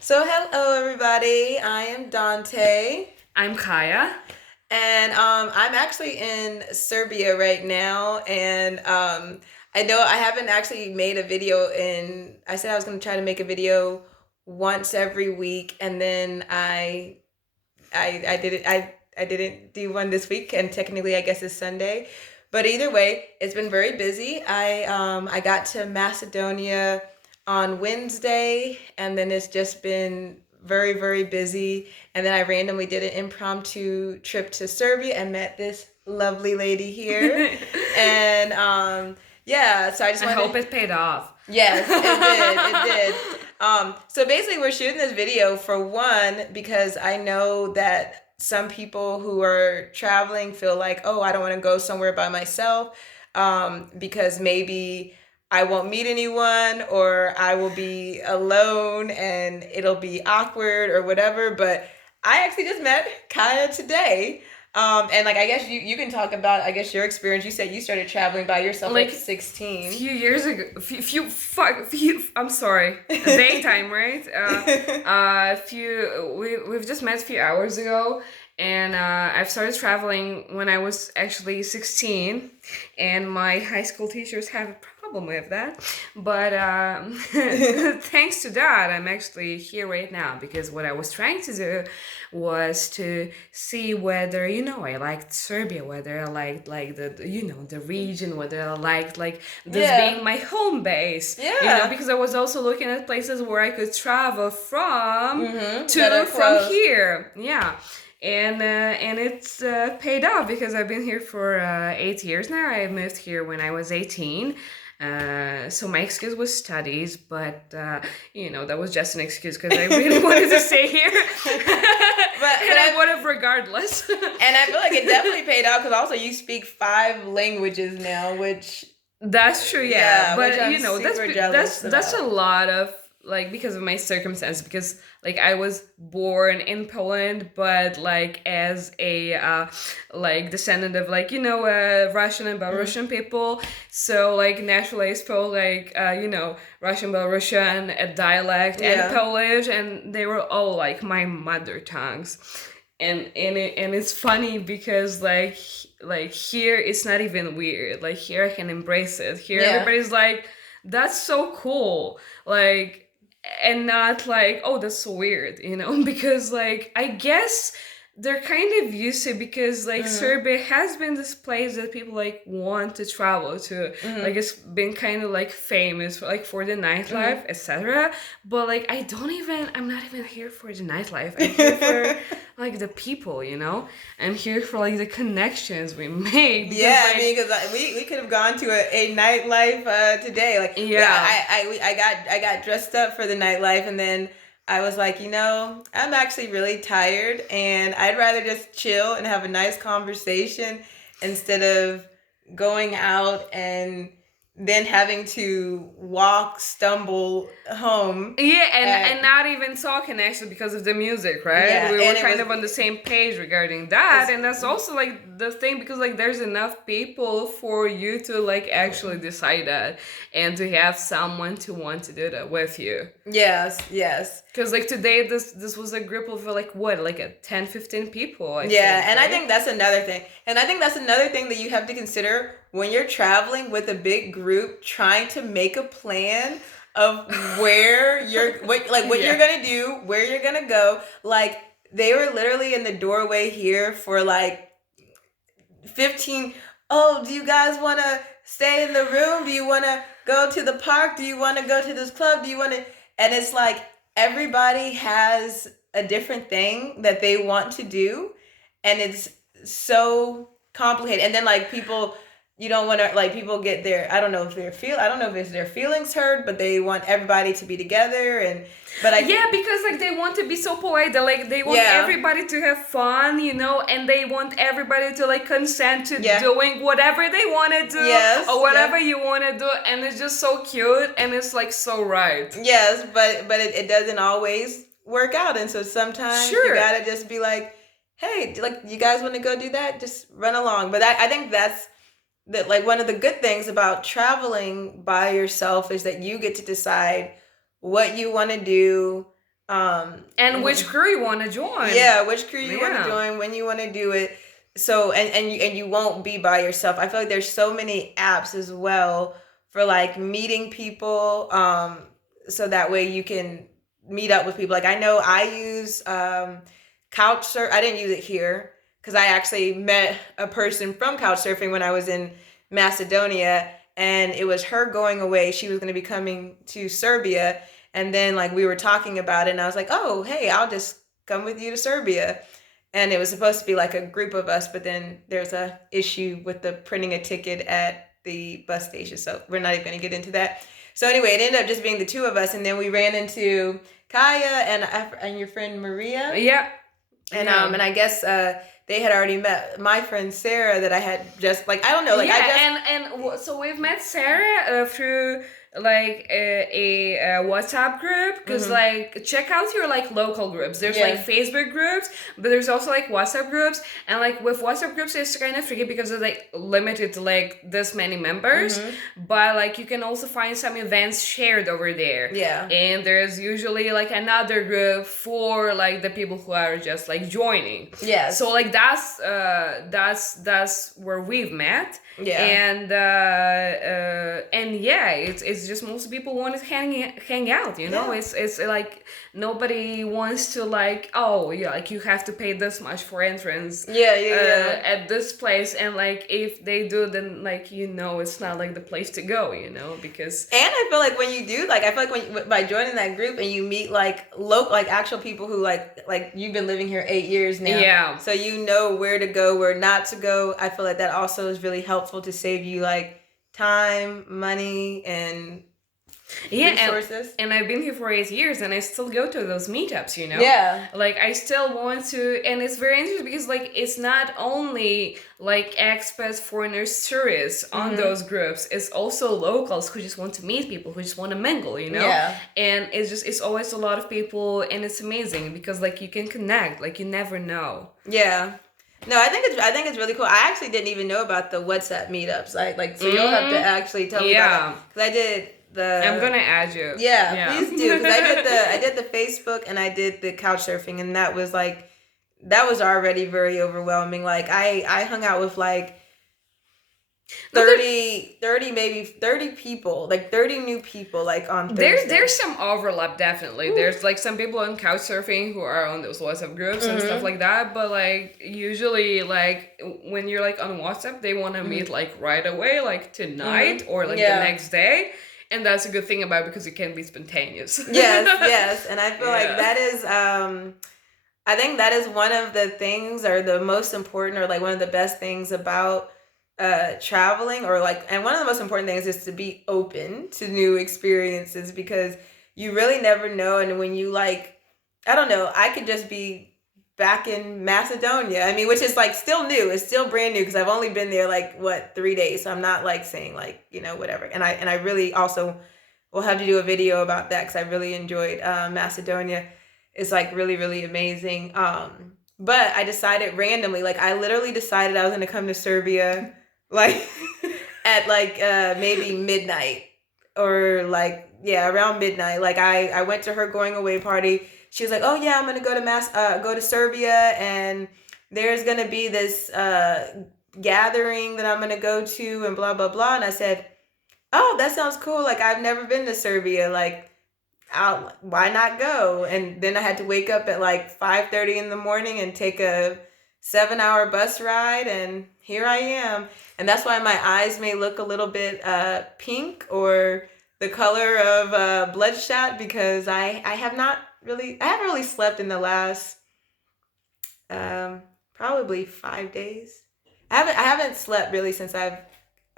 So, hello everybody. I am Dante, I'm Kaya. and I'm actually in Serbia right now. And I know I haven't actually made a video in. I said I was going to try to make a video once every week, and then I did it. I didn't do one this week, and technically, I guess it's Sunday. But either way, it's been very busy. I got to Macedonia on Wednesday, and then it's just been very busy. And then I randomly did an impromptu trip to Serbia and met this lovely lady here. I And yeah, so I just wanted. hope it paid off. Yes, it did. It did. So basically, we're shooting this video for one because I know that some people who are traveling feel like, oh, I don't want to go somewhere by myself because maybe I won't meet anyone or I will be alone and it'll be awkward or whatever. But I actually just met Kaya today. And like I guess you can talk about I guess your experience. You said you started traveling by yourself Like at 16. few years ago, I'm sorry, daytime, right? We've just met a few hours ago, and I've started traveling when I was actually 16, and my high school teachers have a problem with that. But thanks to that, I'm actually here right now because what I was trying to do was to see whether I liked Serbia, whether I liked like the region, whether I liked like this Yeah. being my home base. Yeah. Because I was also looking at places where I could travel from That are from close. here. Yeah. And it's paid off because I've been here for 8 years now. I moved here when I was 18. So my excuse was studies, but that was just an excuse because I really wanted to stay here. And I would have regardless. And I feel like it definitely paid off because also you speak 5 languages now, which That's true, Yeah, yeah. But which I'm super jealous that's a about. lot of like because of my circumstance because like I was born in Poland but like as a like descendant of like Russian and Belarusian people, so like naturally I spoke like Russian, Belarusian, a dialect Yeah. and Polish, and they were all like my mother tongues. And it's funny because like here it's not even weird. Like here I can embrace it. Here Yeah. everybody's like, that's so cool. Like, and not like, oh, that's so weird, because like I guess they're kind of used to, because like Serbia has been this place that people like want to travel to. Like it's been kind of like famous for, like for the nightlife, etc. But like I'm not even here for the nightlife. I'm here for like the people, I'm here for like the connections we make. Because, Yeah, I like, mean, because we could have gone to a nightlife today. Like, Yeah. I got dressed up for the nightlife, and then I was like, I'm actually really tired, and I'd rather just chill and have a nice conversation instead of going out and then having to walk, stumble home. Yeah, and not even talking actually because of the music, right? Yeah, We were and it kind was- of on the same page regarding that, and that's also like the thing, because like there's enough people for you to like actually decide that and to have someone to want to do that with you. Yes. Because like today this was a group of like what, like a 10-15 people, I Yeah, think, and I right? think that's another thing. And I think that's another thing that you have to consider when you're traveling with a big group, trying to make a plan of where what Yeah. you're gonna do, where you're gonna go. Like they were literally in the doorway here for like 15. Oh, do you guys want to stay in the room? Do you want to go to the park? Do you want to go to this club? Do you want to? And it's like everybody has a different thing that they want to do, and it's so complicated. And then like people, you don't want to like people get their I don't know if it's their feelings hurt, but they want everybody to be together. And but I Yeah, because like they want to be so polite. They want Yeah. everybody to have fun, and they want everybody to like consent to Yeah. doing whatever they want to do, Yes, or whatever yeah. you want to do, and it's just so cute and it's like so right. Yes, but it doesn't always work out, and so sometimes Sure. you gotta just be like, hey, like you guys want to go do that? Just run along. But I think that's that like one of the good things about traveling by yourself is that you get to decide what you want to do, And which crew you want to join. Yeah, which crew you want to join, when you want to do it. So and you won't be by yourself. I feel like there's so many apps as well for like meeting people, so that way you can meet up with people. Like I know I use Couchsurf. I didn't use it here because I actually met a person from Couchsurfing when I was in Macedonia, and it was her going away. She was going to be coming to Serbia, and then like we were talking about it, and I was like, "Oh, hey, I'll just come with you to Serbia." And it was supposed to be like a group of us, but then there's a issue with the printing a ticket at the bus station, so we're not even going to get into that. So anyway, it ended up just being the two of us, and then we ran into Kaya and your friend Maria. Yeah. And and I guess they had already met my friend Sarah that I had just like, I don't know, like yeah, I just and so we've met Sarah through like a WhatsApp group, because like check out your like local groups. There's like Facebook groups, but there's also like WhatsApp groups, and like with WhatsApp groups it's kind of tricky because it's like limited to like this many members, but like you can also find some events shared over there. Yeah. And there's usually like another group for like the people who are just like joining. Yeah. So like that's where we've met. Yeah. And yeah, it's just most people want to hang out, you know. Yeah. It's like nobody wants to like, oh yeah, like you have to pay this much for entrance at this place, and like if they do, then like, you know, it's not like the place to go, you know, because and I feel like when you do, like I feel like when by joining that group and you meet like actual people who like you've been living here 8 years now, yeah, so you know where to go, where not to go. I feel like that also is really helpful to save you like time, money, and resources. And I've been here for 8 years and I still go to those meetups, you know? Yeah. Like I still want to, and it's very interesting because like it's not only like expats, foreigners, tourists on those groups, it's also locals who just want to meet people, who just want to mingle, you know? Yeah. And it's always a lot of people, and it's amazing because like you can connect, like you never know. Yeah. No, I think it's really cool. I actually didn't even know about the WhatsApp meetups. Like so you'll have to actually tell me about it. Because I did I'm gonna add you. Yeah, please do. Because I did the Facebook and I did the Couchsurfing, and that was already very overwhelming. Like I hung out with like 30 people, like 30 new people, like on Thursday. There's some overlap, definitely. Ooh. There's like some people on Couchsurfing who are on those WhatsApp groups and stuff like that, but like usually like when you're like on WhatsApp, they want to meet like right away, like tonight or like the next day. And that's a good thing about it because it can be spontaneous. Yes. And I feel like that is I think that is one of the things, or the most important, or like one of the best things about traveling, or like, and one of the most important things is to be open to new experiences, because you really never know. And when you like, I don't know, I could just be back in Macedonia, I mean, which is like still new, it's still brand new because I've only been there like 3 days, so I'm not like saying like, you know, whatever. And I really also will have to do a video about that because I really enjoyed Macedonia. It's like really, really amazing. But I decided randomly, like I literally decided I was going to come to Serbia like at like maybe midnight, or like around midnight. Like I went to her going away party. She was like, "Oh yeah, I'm gonna go to Serbia, and there's gonna be this gathering that I'm gonna go to, and blah blah blah." And I said, "Oh, that sounds cool. Like I've never been to Serbia. Like, why not go?" And then I had to wake up at like 5:30 in the morning and take a 7-hour bus ride, and here I am. And that's why my eyes may look a little bit pink, or the color of bloodshot, because I haven't really slept in the last probably 5 days. I haven't slept really since I've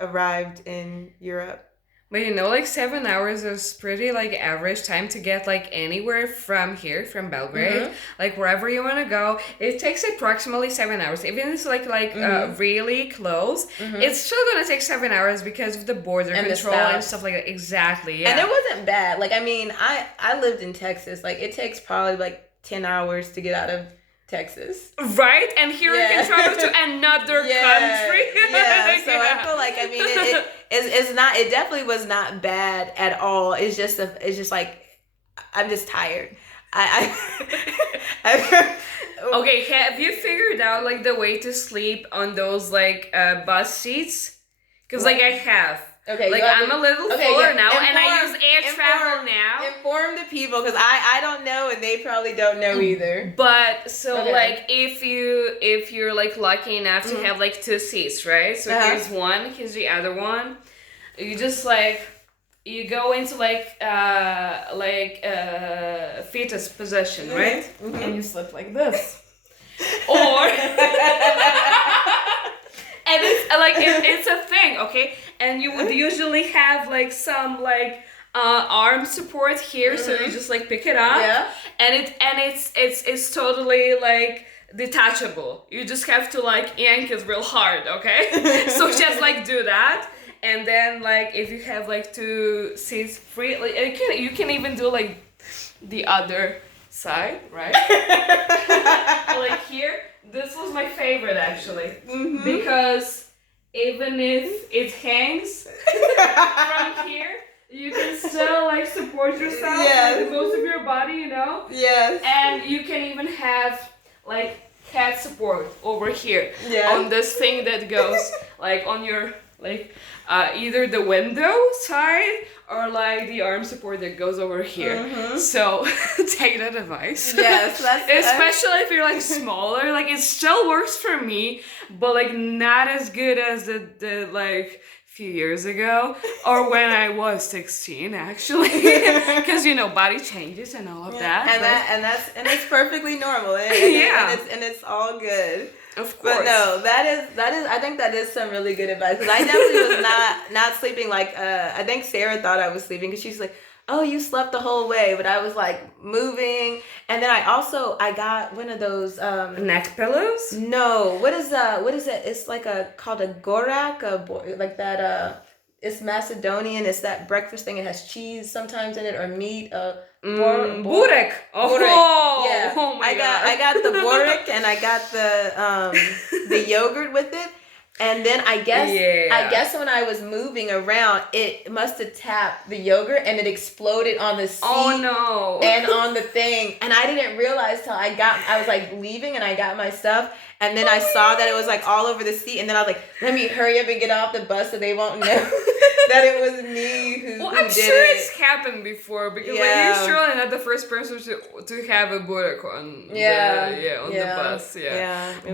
arrived in Europe. But you know, like 7 hours is pretty like average time to get like anywhere from here, from Belgrade, like wherever you want to go. It takes approximately 7 hours. Even if it's like really close, it's still gonna take 7 hours because of the border and control and stuff like that. Exactly. Yeah. And it wasn't bad. Like I mean, I lived in Texas. Like it takes probably like 10 hours to get out of Texas. Right? And here you can travel to another country. So I feel like, I mean, it definitely was not bad at all. It's just like, I'm just tired. I Okay, have you figured out like the way to sleep on those like bus seats? Because like What? I have. Okay, Like you have I'm a little okay, fuller yeah. now, and I use air travel now. Inform the people because I don't know and they probably don't know either. But so Okay. like if you're like lucky enough to have like two seats, right? So here's one, here's the other one. You just like you go into like fetus position, right? And you slip like this. Or and it's like it's a thing, okay? And you would usually have like some like arm support here, so you just like pick it up. Yeah. And it's totally like detachable. You just have to like yank it real hard, okay? So just like do that. And then like if you have like two seats free, like you can even do like the other side, right? Like here, this was my favorite actually, because even if it hangs from here, you can still like support yourself with most of your body, you know? Yes. And you can even have like head support over here on this thing that goes like on your like either the window side or like the arm support that goes over here. So take that advice. Yes, especially if you're like smaller. Like it still works for me, but like not as good as the like few years ago or when I was 16 actually, because you know body changes and all of that. And it's perfectly normal. And it's all good. Of course. But no, that is I think that is some really good advice because I definitely was not sleeping like I think Sarah thought I was sleeping because she's like, oh, you slept the whole way, but I was like moving, and then I got one of those neck pillows. No, what is that? It's like called a gorak, like that. It's Macedonian. It's that breakfast thing. It has cheese sometimes in it or meat. Burek. Oh, yeah. Oh my God. I got the burek and I got the yogurt with it. And then I guess when I was moving around, it must have tapped the yogurt and it exploded on the seat. Oh no! And on the thing, and I didn't realize till I was like leaving and I got my stuff, and then I saw that it was like all over the seat, and then I was like, let me hurry up and get off the bus so they won't know that it was me who. Well, who I'm did sure it. it's happened before because like you're surely not the first person to have a burek on the bus.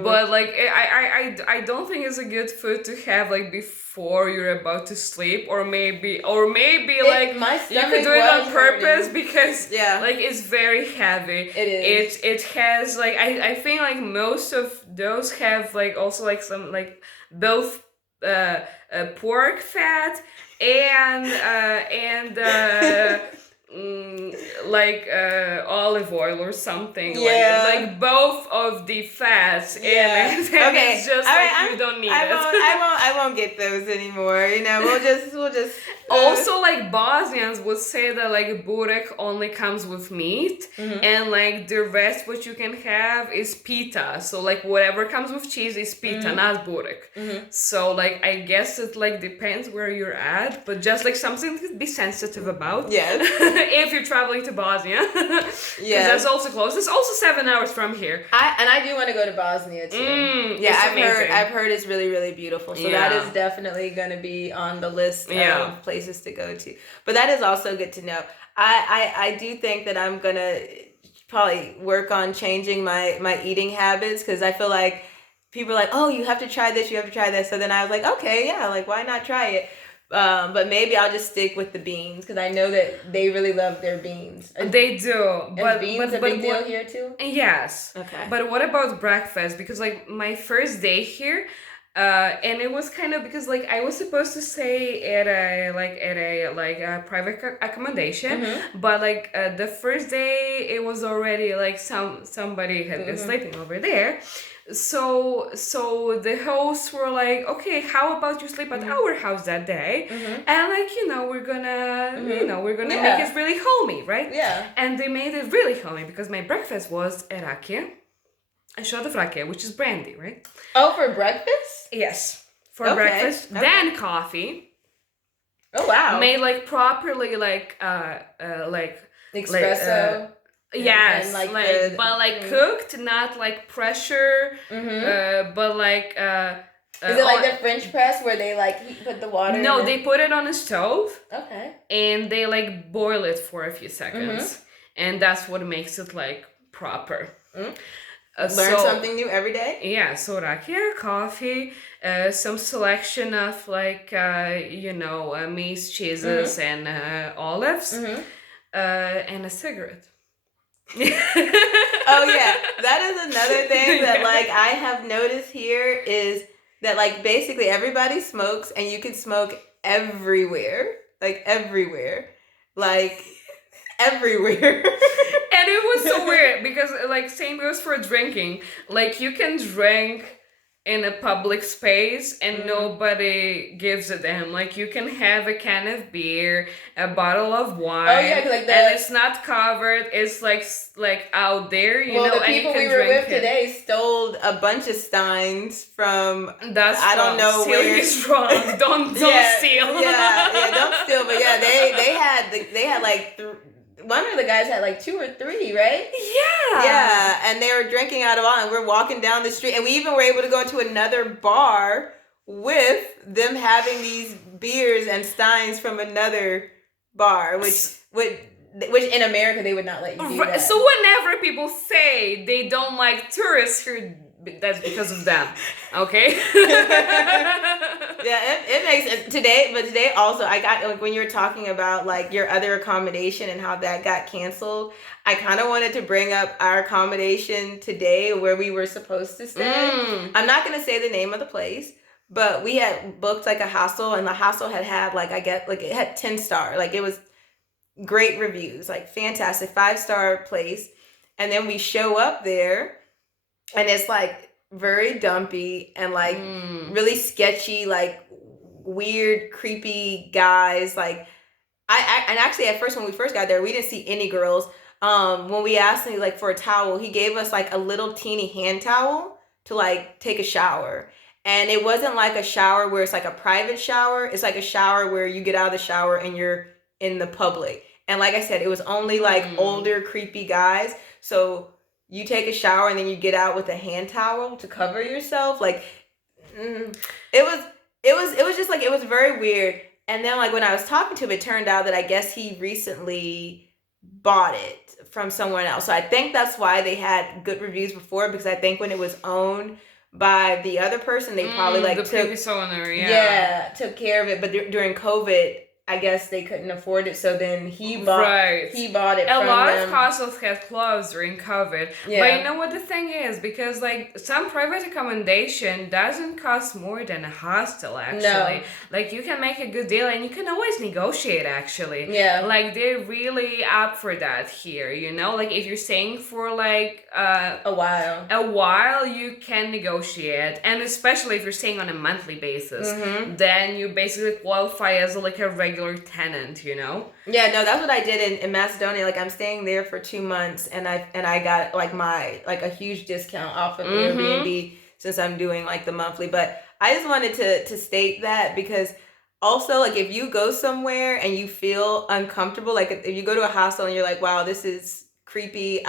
But like I don't think it's a good food to have like before you're about to sleep, or maybe like you could do it on purpose because like it's very heavy. It is. It has like I think like most of those have like also like some like both pork fat and olive oil or something like both of the fats in it. Okay. It's just you don't need it. I won't get those anymore. You know, we'll just also like Bosnians would say that like burek only comes with meat and like the rest what you can have is pita. So like whatever comes with cheese is pita, not burek. So like I guess it like depends where you're at, but just like something to be sensitive about. Yes. If you're traveling to Bosnia. Yeah. That's also close. It's also 7 hours from here. I do want to go to Bosnia too. I've heard it's really, really beautiful. So that is definitely going to be on the list of places to go to. But that is also good to know. I do think that I'm going to probably work on changing my eating habits because I feel like people are like, oh, you have to try this, you have to try this. So then I was like, okay, yeah, like why not try it? But maybe I'll just stick with the beans because I know that they really love their beans. They do. But beans a big deal here too? Yes. Okay. But what about breakfast? Because like my first day here, and it was kind of because like I was supposed to stay at a private accommodation, but like the first day it was already like somebody had been sleeping over there. So the hosts were like, okay, how about you sleep at our house that day, and like we're gonna make it really homey, right? Yeah. And they made it really homey because my breakfast was rakia, a shot of rakia, which is brandy, right? Oh, for breakfast? Yes, for breakfast. Okay. Then coffee. Oh wow! Made like properly like espresso. and Yes, like like the but like thing. cooked, not like pressure, Mm-hmm. but like Is it like on. the French press where they like put the water in No, they the? put it on a stove Okay. and they like boil it for a few Mm-hmm. seconds, and that's what makes it like proper. Mm. Learn So something new every day. yeah, so rakia, coffee, some selection of like maize cheeses Mm-hmm. and olives, Mm-hmm. and a cigarette. Oh yeah, that is another thing that like I have noticed here is that like basically everybody smokes and you can smoke everywhere, like everywhere, like everywhere. And it was so weird because like same goes for drinking. Like you can drink in a public space and Mm. nobody gives a damn. Like you can have a can of beer, a bottle of Oh yeah, wine, 'cause like and the it's not covered. It's like out there, well the and you people we can were drink with it. today stole a bunch of steins from That's I don't wrong. know Stealing where. is wrong. Don't Yeah, steal. yeah, don't steal. But yeah, they had like one of the guys had like two or three, right? Yeah. Yeah, and they were drinking out of all, and we're walking down the street, and we even were able to go to another bar with them having these beers and steins from another bar, which in America they would not let you do So that. whenever people say they don't like tourists here, that's because of them. Okay. Yeah, it makes sense today. But today also, I got like when you were talking about like your other accommodation and how that got canceled. I kind of wanted to bring up our accommodation today where we were supposed to stay. I'm not gonna say the name of the place, but we had booked like a hostel, and the hostel had like I get like it had 10 star, like it was great reviews, like fantastic 5 star place. And then we show up there and it's like very dumpy and like really sketchy, like weird, creepy guys. Like and actually at first when we first got there, we didn't see any girls. When we asked him like for a towel, he gave us like a little teeny hand towel to like take a shower. And it wasn't like a shower where it's like a private shower. It's like a shower where you get out of the shower and you're in the public. And like I said, it was only like older, creepy guys. So you take a shower and then you get out with a hand towel to cover yourself. Like it was it was just like it was very weird. And then like when I was talking to him, it turned out that I guess he recently bought it from someone else. So I think that's why they had good reviews before, because I think when it was owned by the other person, they probably like the took previous owner, yeah, took care of it. But during COVID, I guess they couldn't afford it, so then he bought it A from lot them. of hostels had closed during COVID. Yeah. But you know what the thing is? Because like some private accommodation doesn't cost more than a hostel actually. No. Like you can make a good deal and you can always negotiate actually. Yeah. Like they're really up for that here, Like if you're staying for like a while. You can negotiate. And especially if you're staying on a monthly basis, then you basically qualify as like a regular tenant, Yeah, no, that's what I did in Macedonia. Like I'm staying there for 2 months, and I got like a huge discount off of Airbnb since I'm doing like the monthly. But I just wanted to state that, because also like if you go somewhere and you feel uncomfortable, like if you go to a hostel and you're like, wow, this is creepy,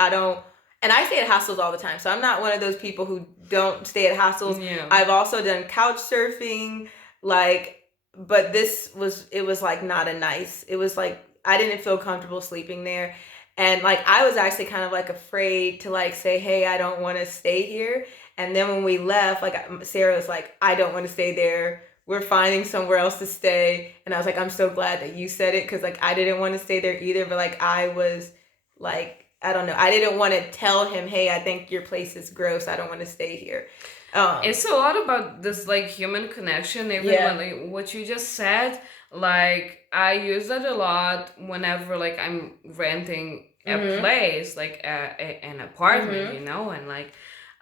and I stay at hostels all the time, so I'm not one of those people who don't stay at hostels. Yeah. I've also done couch surfing, like, but it was like not a nice, it was like I didn't feel comfortable sleeping there. And like I was actually kind of like afraid to like say, hey, I don't want to stay here. And then when we left, like Sarah was like, I don't want to stay there, we're finding somewhere else to stay. And I was like, I'm so glad that you said it, because like I didn't want to stay there either, but like I was like, I don't know, I didn't want to tell him, hey, I think your place is gross, I don't want to stay here. It's a lot about this like human connection, even when like what you just said. Like I use that a lot whenever like I'm renting a place, like an apartment, and like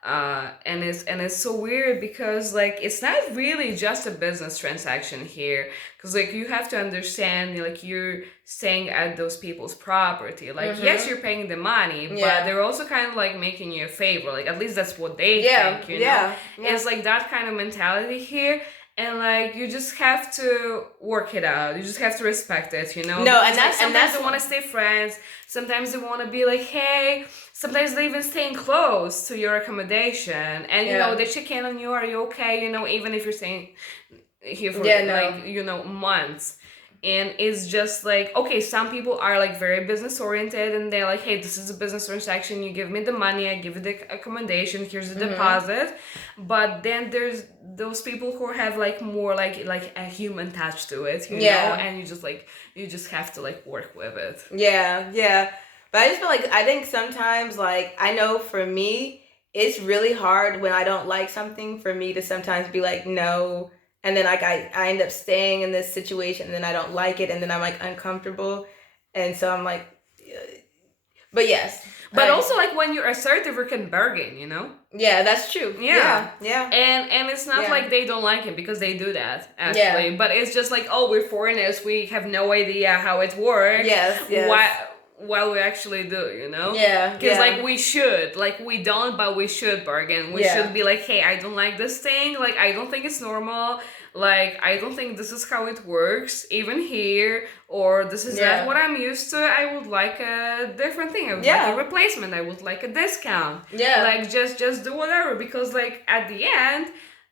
and it's so weird because like it's not really just a business transaction here, because like you have to understand, like you're staying at those people's property, like yes, you're paying the money, but they're also kind of like making you a favor, like at least that's what they think, It's like that kind of mentality here. and like you just have to work it out. You just have to respect it, you know. No, Because and like that's sometimes they want to stay friends, sometimes they want to be like, hey. Sometimes they even staying close to your accommodation, and you know yeah. they check in on you. Are you okay? You know, even if you're staying here for Yeah, no. like months. And it's just like, okay, some people are like very business oriented, and they're like, hey, this is a business transaction, you give me the money, I give you the accommodation, here's the deposit. But then there's those people who have like more like a human touch to it, you know, Yeah. and you just have to like work with it. Yeah, yeah. But I just feel like I think sometimes, like, I know for me, it's really hard when I don't like something for me to sometimes be like, no. And then, like, I end up staying in this situation and then I don't like it and then I'm like uncomfortable. And so I'm like, but yes. But also like when you're assertive, you can bargain, you know. Yeah, that's true. Yeah. Yeah. And it's not Yeah. like they don't like it, because they do that actually. Yeah. But it's just like, oh, we're foreigners, we have no idea how it works. Yes. What we actually do, you know? Yeah. Because like we should, like we don't, but we should bargain. We should be like, hey, I don't like this thing. Like I don't think it's normal. Like I don't think this is how it works, even here, or this is not what I'm used to. I would like a different thing. I would like a replacement. I would like a discount. Yeah. Like just do whatever, because like at the end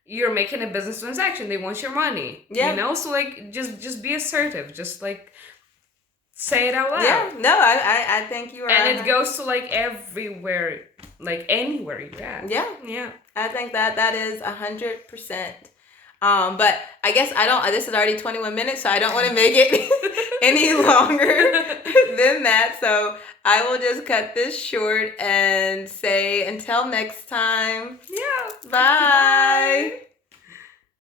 you're making a business transaction. They want your money. Yeah. You know? So like just be assertive. Just like say it out loud. Yeah, no, I think you are. And it goes to like everywhere, like anywhere you're at. Yeah. Yeah. I think that is 100%. But I guess I don't. This is already 21 minutes, so I don't want to make it any longer than that. So I will just cut this short and say until next time. Yeah. Bye.